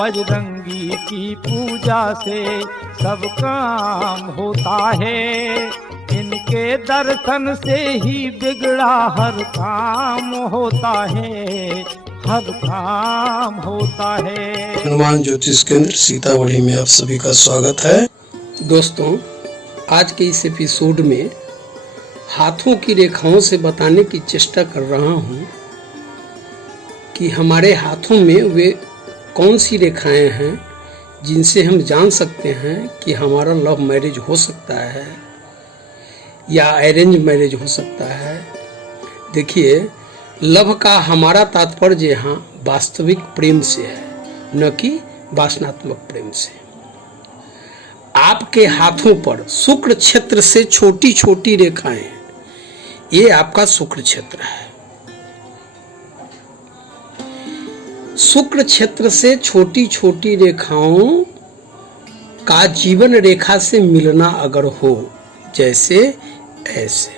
बजरंगी की पूजा से सब काम होता है। इनके दर्शन से ही बिगड़ा हर काम होता है, हर काम होता है। हनुमान ज्योतिष केंद्र सीतामढ़ी में आप सभी का स्वागत है। दोस्तों, आज के इस एपिसोड में हाथों की रेखाओं से बताने की चेष्टा कर रहा हूँ कि हमारे हाथों में वे कौन सी रेखाएं हैं जिनसे हम जान सकते हैं कि हमारा लव मैरिज हो सकता है या अरेंज मैरिज हो सकता है। देखिए, लव का हमारा तात्पर्य यहाँ वास्तविक प्रेम से है, न कि वासनात्मक प्रेम से। आपके हाथों पर शुक्र क्षेत्र से छोटी छोटी रेखाएं, ये आपका शुक्र क्षेत्र है। शुक्र क्षेत्र से छोटी छोटी रेखाओं का जीवन रेखा से मिलना अगर हो, जैसे ऐसे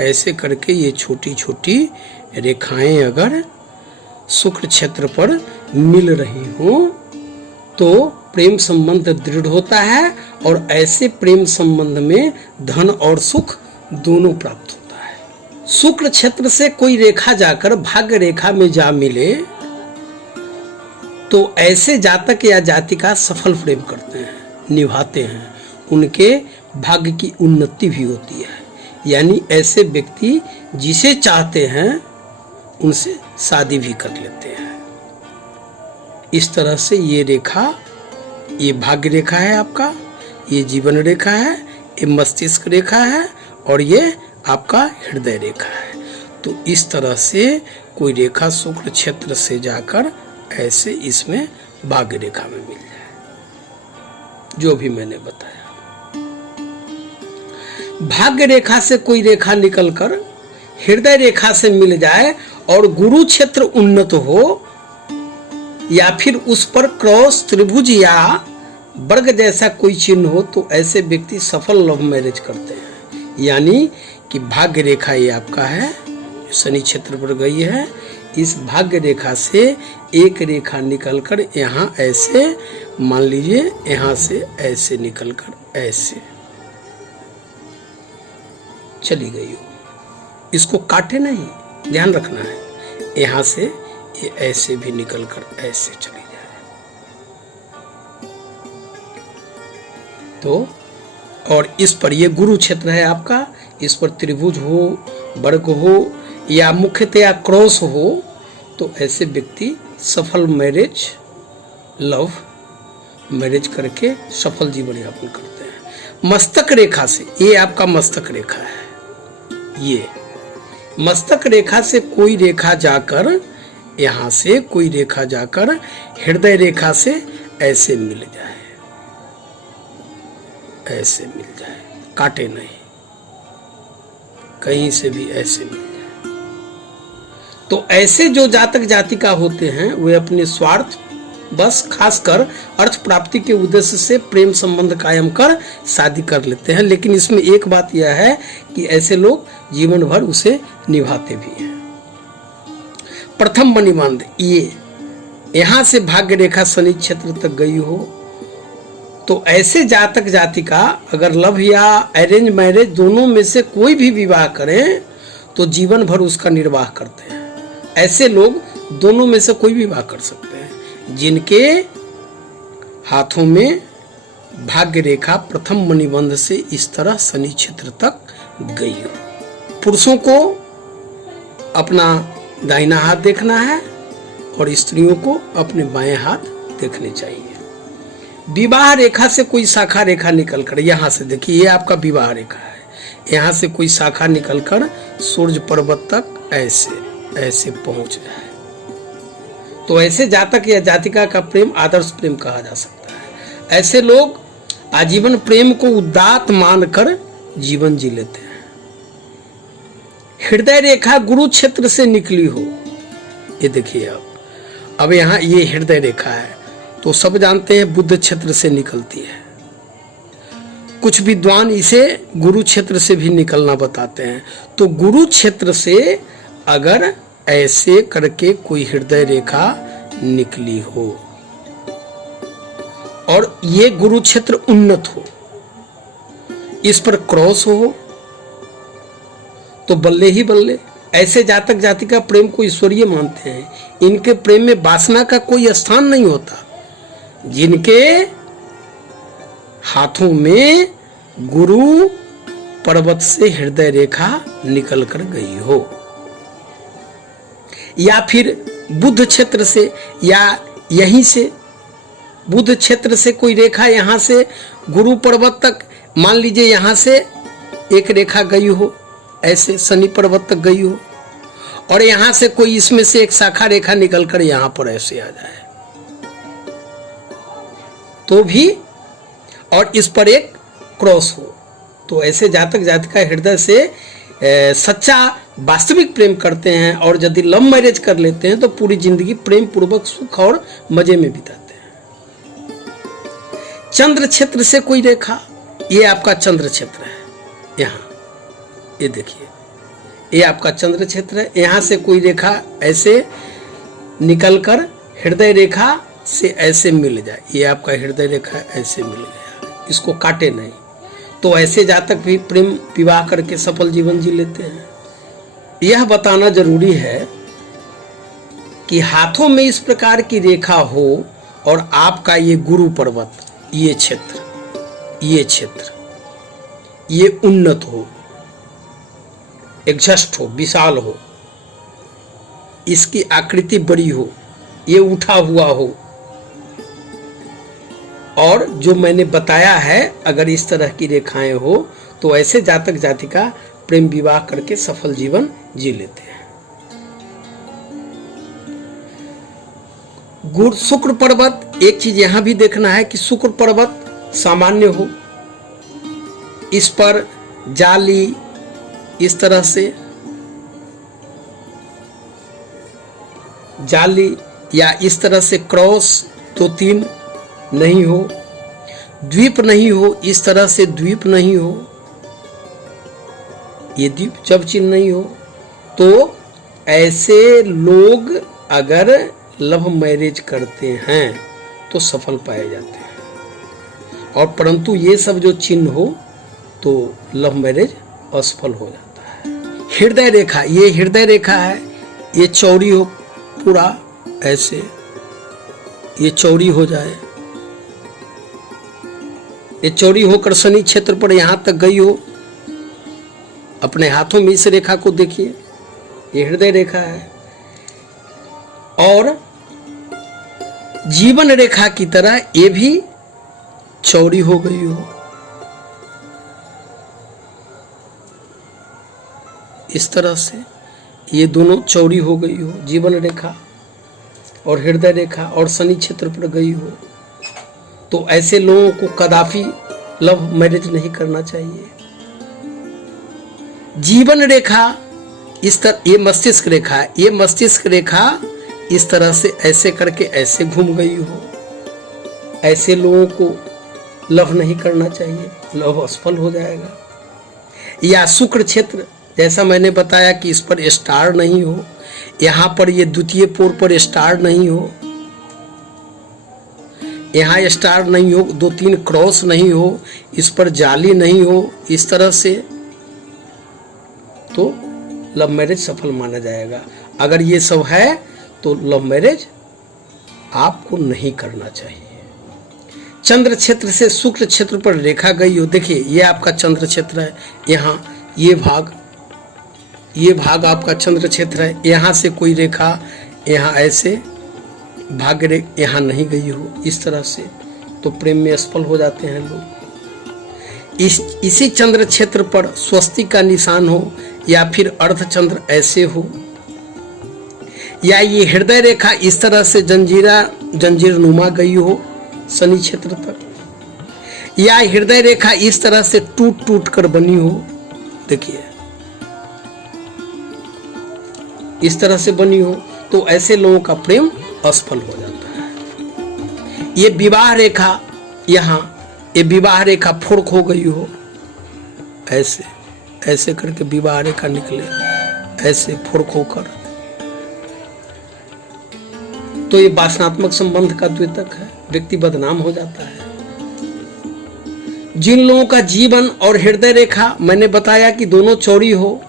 ऐसे करके ये छोटी छोटी रेखाएं अगर शुक्र क्षेत्र पर मिल रही हो तो प्रेम संबंध दृढ़ होता है और ऐसे प्रेम संबंध में धन और सुख दोनों प्राप्त होता है। शुक्र क्षेत्र से कोई रेखा जाकर भाग्य रेखा में जा मिले तो ऐसे जातक या जातिका सफल प्रेम करते हैं, निभाते हैं, उनके भाग्य की उन्नति भी होती है। यानी ऐसे व्यक्ति जिसे चाहते हैं उनसे शादी भी कर लेते हैं। इस तरह से ये रेखा, ये भाग्य रेखा है आपका, ये जीवन रेखा है, ये मस्तिष्क रेखा है और ये आपका हृदय रेखा है। तो इस तरह से कोई रेखा शुक्र क्षेत्र से जाकर ऐसे इसमें भाग्य रेखा में मिल जाए, जो भी मैंने बताया। भाग्य रेखा से कोई रेखा निकलकर हृदय रेखा से मिल जाए और गुरु क्षेत्र उन्नत हो या फिर उस पर क्रॉस, त्रिभुज या वर्ग जैसा कोई चिन्ह हो तो ऐसे व्यक्ति सफल लव मैरिज करते हैं। यानी कि भाग्य रेखा ये आपका है, शनि क्षेत्र पर गई है। इस भाग्य रेखा से एक रेखा निकलकर यहाँ ऐसे, मान लीजिए यहाँ से ऐसे निकलकर ऐसे चली गई हो, इसको काटे नहीं, ध्यान रखना है। यहाँ से ये ऐसे भी निकलकर ऐसे चली जाए तो, और इस पर ये गुरु क्षेत्र है आपका, इस पर त्रिभुज हो, वर्ग हो या मुख्यतया क्रॉस हो तो ऐसे व्यक्ति सफल मैरिज, लव मैरिज करके सफल जीवन यापन करते हैं। मस्तक रेखा से, ये आपका मस्तक रेखा है, ये मस्तक रेखा से कोई रेखा जाकर, यहाँ से कोई रेखा जाकर हृदय रेखा से ऐसे मिल जाए, ऐसे मिल जाए, काटे नहीं, कहीं से भी ऐसे मिल जाए। तो ऐसे जो जातक जातिका होते हैं वे अपने स्वार्थ बस खासकर अर्थ प्राप्ति के उद्देश्य से प्रेम संबंध कायम कर शादी कर लेते हैं। लेकिन इसमें एक बात यह है कि ऐसे लोग जीवन भर उसे निभाते भी हैं। प्रथम मणिबंध, ये यहाँ से भाग्य रेखा शनि क्षेत्र तक गई हो तो ऐसे जातक जातिका अगर लव या अरेंज मैरिज दोनों में से कोई भी विवाह करें तो जीवन भर उसका निर्वाह करते हैं। ऐसे लोग दोनों में से कोई विवाह कर सकते हैं जिनके हाथों में भाग्य रेखा प्रथम मणिबंध से इस तरह शनि क्षेत्र तक गई हो। पुरुषों को अपना दाहिना हाथ देखना है और स्त्रियों को अपने बाएं हाथ देखने चाहिए। विवाह रेखा से कोई शाखा रेखा निकलकर, यहाँ से देखिए ये आपका विवाह रेखा है, यहाँ से कोई शाखा निकलकर सूर्य पर्वत तक ऐसे ऐसे पहुंच जाए तो ऐसे जातक या जातिका का प्रेम आदर्श प्रेम कहा जा सकता है। ऐसे लोग आजीवन प्रेम को उदात्त मानकर जीवन जी लेते हैं। हृदय रेखा गुरु क्षेत्र से निकली हो, ये देखिए अब यहाँ ये हृदय रेखा है तो सब जानते हैं बुध क्षेत्र से निकलती है। कुछ विद्वान इसे गुरु क्षेत्र से भी निकलना बताते हैं। तो गुरु क्षेत्र से अगर ऐसे करके कोई हृदय रेखा निकली हो और ये गुरु क्षेत्र उन्नत हो, इस पर क्रॉस हो तो बल्ले ही बल्ले। ऐसे जातक जातिका प्रेम को ईश्वरीय मानते हैं। इनके प्रेम में वासना का कोई स्थान नहीं होता। जिनके हाथों में गुरु पर्वत से हृदय रेखा निकल कर गई हो, या फिर बुध क्षेत्र से, या यहीं से बुध क्षेत्र से कोई रेखा यहां से गुरु पर्वत तक, मान लीजिए यहां से एक रेखा गई हो, ऐसे शनि पर्वत तक गई हो, और यहां से कोई इसमें से एक शाखा रेखा निकलकर यहां पर ऐसे आ जाए तो भी, और इस पर एक क्रॉस हो, तो ऐसे जातक जातिका हृदय से सच्चा वास्तविक प्रेम करते हैं, और यदि लव मैरिज कर लेते हैं तो पूरी जिंदगी प्रेम पूर्वक सुख और मजे में बिताते हैं। चंद्र क्षेत्र से कोई रेखा, ये आपका चंद्र क्षेत्र है, यहाँ ये देखिए, ये आपका चंद्र क्षेत्र है। यहाँ से कोई रेखा ऐसे निकलकर हृदय रेखा से ऐसे मिल जाए, ये आपका हृदय रेखा ऐसे मिल गया, इसको काटे नहीं, तो ऐसे जातक भी प्रेम विवाह करके सफल जीवन जी लेते हैं। यह बताना जरूरी है कि हाथों में इस प्रकार की रेखा हो और आपका ये गुरु पर्वत, ये क्षेत्र, ये क्षेत्र, ये उन्नत हो, एग्जस्ट हो, विशाल हो, इसकी आकृति बड़ी हो, ये उठा हुआ हो, और जो मैंने बताया है अगर इस तरह की रेखाएं हो तो ऐसे जातक जातिका प्रेम विवाह करके सफल जीवन जी लेते हैं। गुरु शुक्र पर्वत, एक चीज यहां भी देखना है कि शुक्र पर्वत सामान्य हो, इस पर जाली इस तरह से जाली या इस तरह से क्रॉस 2-3 नहीं हो, द्वीप नहीं हो, इस तरह से द्वीप नहीं हो, ये द्वीप जब चिन्ह नहीं हो, तो ऐसे लोग अगर लव मैरिज करते हैं तो सफल पाए जाते हैं, और परंतु ये सब जो चिन्ह हो तो लव मैरिज असफल हो जाता है। हृदय रेखा, ये हृदय रेखा है, ये चौड़ी हो पूरा ऐसे, ये चौड़ी हो जाए, ये चौड़ी होकर शनि क्षेत्र पर यहां तक गई हो, अपने हाथों में इस रेखा को देखिए, ये हृदय रेखा है, और जीवन रेखा की तरह ये भी चौड़ी हो गई हो, इस तरह से ये दोनों चौड़ी हो गई हो, जीवन रेखा और हृदय रेखा, और शनि क्षेत्र पर गई हो, तो ऐसे लोगों को कदापि लव मैरिज नहीं करना चाहिए। जीवन रेखा इस तरह, ये मस्तिष्क रेखा है, ये मस्तिष्क रेखा इस तरह से ऐसे करके ऐसे घूम गई हो, ऐसे लोगों को लव नहीं करना चाहिए, लव असफल हो जाएगा। या शुक्र क्षेत्र, जैसा मैंने बताया कि इस पर स्टार नहीं हो, यहाँ पर ये द्वितीय पोर पर स्टार नहीं हो, यहाँ स्टार नहीं हो, 2-3 क्रॉस नहीं हो, इस पर जाली नहीं हो, इस तरह से, तो लव मैरिज सफल माना जाएगा। अगर ये सब है तो लव मैरिज आपको नहीं करना चाहिए। चंद्र क्षेत्र से शुक्र क्षेत्र पर रेखा गई हो, देखिए ये आपका चंद्र क्षेत्र है, यहाँ ये भाग आपका चंद्र क्षेत्र है, यहाँ से कोई रेखा यहाँ ऐसे भाग्य रेखा यहाँ नहीं गई हो, इस तरह से, तो प्रेम में असफल हो जाते हैं लोग। इसी चंद्र क्षेत्र पर स्वस्तिक का निशान हो, या फिर अर्धचंद्र ऐसे हो, या ये हृदय रेखा इस तरह से जंजीर नुमा गई हो शनि क्षेत्र तक, या हृदय रेखा इस तरह से टूट टूट कर बनी हो, देखिए इस तरह से बनी हो, तो ऐसे लोगों का प्रेम असफल हो जाता है। ये विवाह रेखा, यहाँ ये विवाह रेखा फुर्क हो गई हो, ऐसे ऐसे करके विवाह रेखा निकले, ऐसे फुर्क होकर, तो ये वासनात्मक संबंध का द्योतक है, व्यक्ति बदनाम हो जाता है। जिन लोगों का जीवन और हृदय रेखा मैंने बताया कि दोनों चौड़ी हो,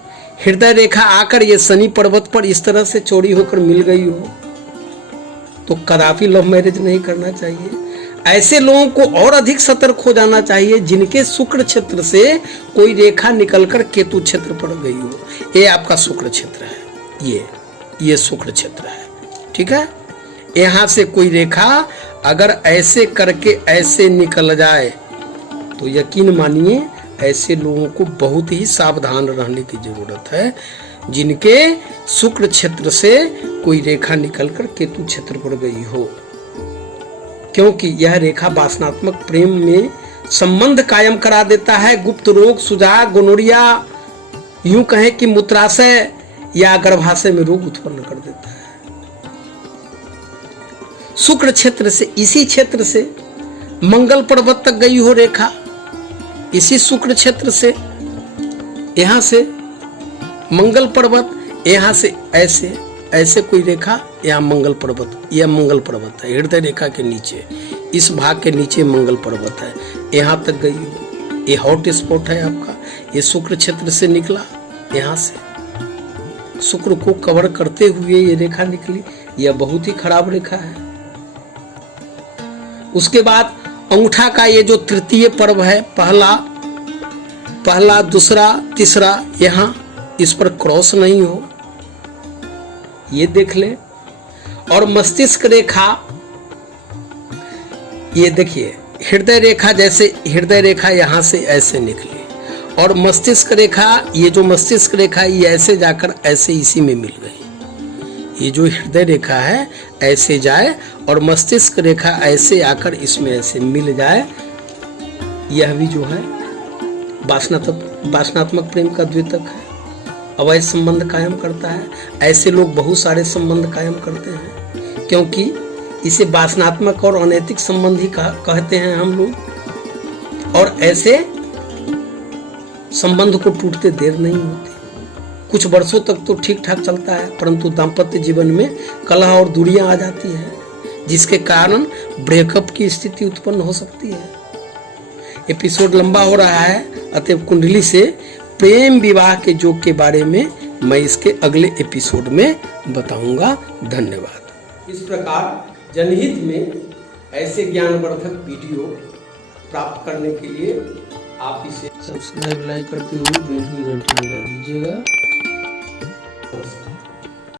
हृदय रेखा आकर ये शनि पर्वत पर इस तरह से चौड़ी होकर मिल गई हो, तो कदापि लव मैरिज नहीं करना चाहिए। ऐसे लोगों को और अधिक सतर्क हो जाना चाहिए जिनके शुक्र क्षेत्र से कोई रेखा निकलकर केतु क्षेत्र पर गई हो। ये आपका शुक्र क्षेत्र है, ये शुक्र क्षेत्र है, ठीक है। यहां से कोई रेखा अगर ऐसे करके ऐसे निकल जाए तो यकीन मानिए ऐसे लोगों को बहुत ही सावधान रहने की जरूरत है, जिनके शुक्र क्षेत्र से कोई रेखा निकलकर केतु क्षेत्र पर गई हो, क्योंकि यह रेखा वासनात्मक प्रेम में संबंध कायम करा देता है। गुप्त रोग, सुजा, गोनोरिया, यूं कहें कि मूत्राशय या गर्भाशय में रोग उत्पन्न कर देता है। शुक्र क्षेत्र से, इसी क्षेत्र से मंगल पर्वत तक गई हो रेखा, इसी शुक्र क्षेत्र से, यहां से मंगल पर्वत, यहां से ऐसे ऐसे कोई रेखा, यहां मंगल पर्वत, यह मंगल पर्वत है हृदय रेखा के नीचे, इस भाग के नीचे मंगल पर्वत है, यहां तक गई हो। ये हॉट स्पॉट है आपका, ये शुक्र क्षेत्र से निकला, यहां से शुक्र को कवर करते हुए ये रेखा निकली, यह बहुत ही खराब रेखा है। उसके बाद अंगूठा का ये जो तृतीय पर्व है, पहला, दूसरा, तीसरा, यहां इस पर क्रॉस नहीं हो, ये देख ले। और मस्तिष्क रेखा, ये देखिए हृदय रेखा, जैसे हृदय रेखा यहां से ऐसे निकली और मस्तिष्क रेखा, ये जो मस्तिष्क रेखा ये ऐसे जाकर ऐसे इसी में मिल गई। ये जो हृदय रेखा है ऐसे जाए और मस्तिष्क रेखा ऐसे आकर इसमें ऐसे मिल जाए, यह भी जो है वासनात्मक प्रेम का द्योतक है, अवैध संबंध कायम करता है। ऐसे लोग बहुत सारे संबंध कायम करते हैं, क्योंकि इसे वासनात्मक और अनैतिक संबंध ही कहते हैं हम लोग। और ऐसे संबंध को टूटते देर नहीं होती, कुछ वर्षों तक तो ठीक ठाक चलता है, परंतु दाम्पत्य जीवन में कलह और दूरियां आ जाती है, जिसके कारण ब्रेकअप की स्थिति उत्पन्न हो सकती है। एपिसोड लंबा हो रहा है, अतः कुंडली से प्रेम विवाह के योग के बारे में मैं इसके अगले एपिसोड में बताऊंगा। धन्यवाद। इस प्रकार जनहित में ऐसे ज्ञानवर्धक वीडियो प्राप्त करने के लिए आप इसे सब्सक्राइब, लाइक करते हुए बेल की घंटी बजा दीजिएगा।